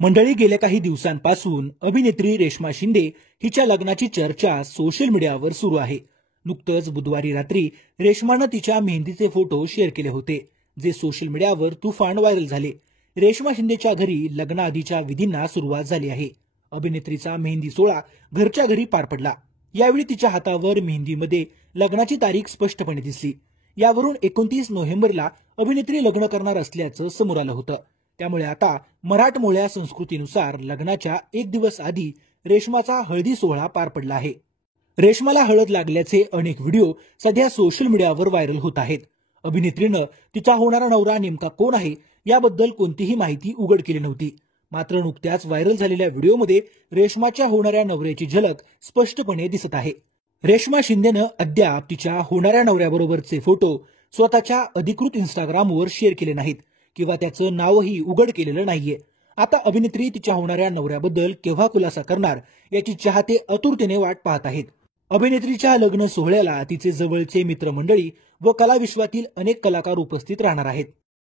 मंडळी, गेल्या काही दिवसांपासून अभिनेत्री रेश्मा शिंदे हिच्या लग्नाची चर्चा सोशल मीडियावर सुरू आहे। नुकतंच बुधवारी रात्री रेश्मानं तिच्या मेहंदीचे फोटो शेअर केले होते, जे सोशल मीडियावर तुफान व्हायरल झाले। रेश्मा शिंदेच्या घरी लग्नाआधीच्या विधींना सुरुवात झाली आहे। अभिनेत्रीचा मेहंदी सोहळा घरच्या घरी पार पडला। यावेळी तिच्या हातावर मेहंदीमध्ये लग्नाची तारीख स्पष्टपणे दिसली। यावरून 29 नोव्हेंबरला अभिनेत्री लग्न करणार असल्याचं समोर आलं होतं। त्यामुळे आता मराठमोळ्या संस्कृतीनुसार लग्नाच्या एक दिवस आधी रेश्माचा हळदी सोहळा पार पडला आहे। रेश्माला हळद लागल्याचे अनेक व्हिडिओ सध्या सोशल मीडियावर व्हायरल होत आहेत। अभिनेत्रीनं तिचा होणारा नवरा नेमका कोण आहे याबद्दल कोणतीही माहिती उघड केली नव्हती। मात्र नुकत्याच व्हायरल झालेल्या व्हिडिओमध्ये रेश्माच्या होणाऱ्या नवऱ्याची झलक स्पष्टपणे दिसत आहे। रेश्मा शिंदेनं अद्याप तिच्या होणाऱ्या नवऱ्याबरोबरचे फोटो स्वतःच्या अधिकृत इंस्टाग्रामवर शेअर केले नाहीत किंवा त्याचं नावही उघड केलेलं नाहीये। आता अभिनेत्री तिच्या होणाऱ्या नवऱ्याबद्दल केव्हा खुलासा करणार याची चाहते आतुरतेने वाट पाहत आहेत। अभिनेत्रीच्या लग्न सोहळ्याला तिचे जवळचे मित्रमंडळी व कलाविश्वातील अनेक कलाकार उपस्थित राहणार आहेत।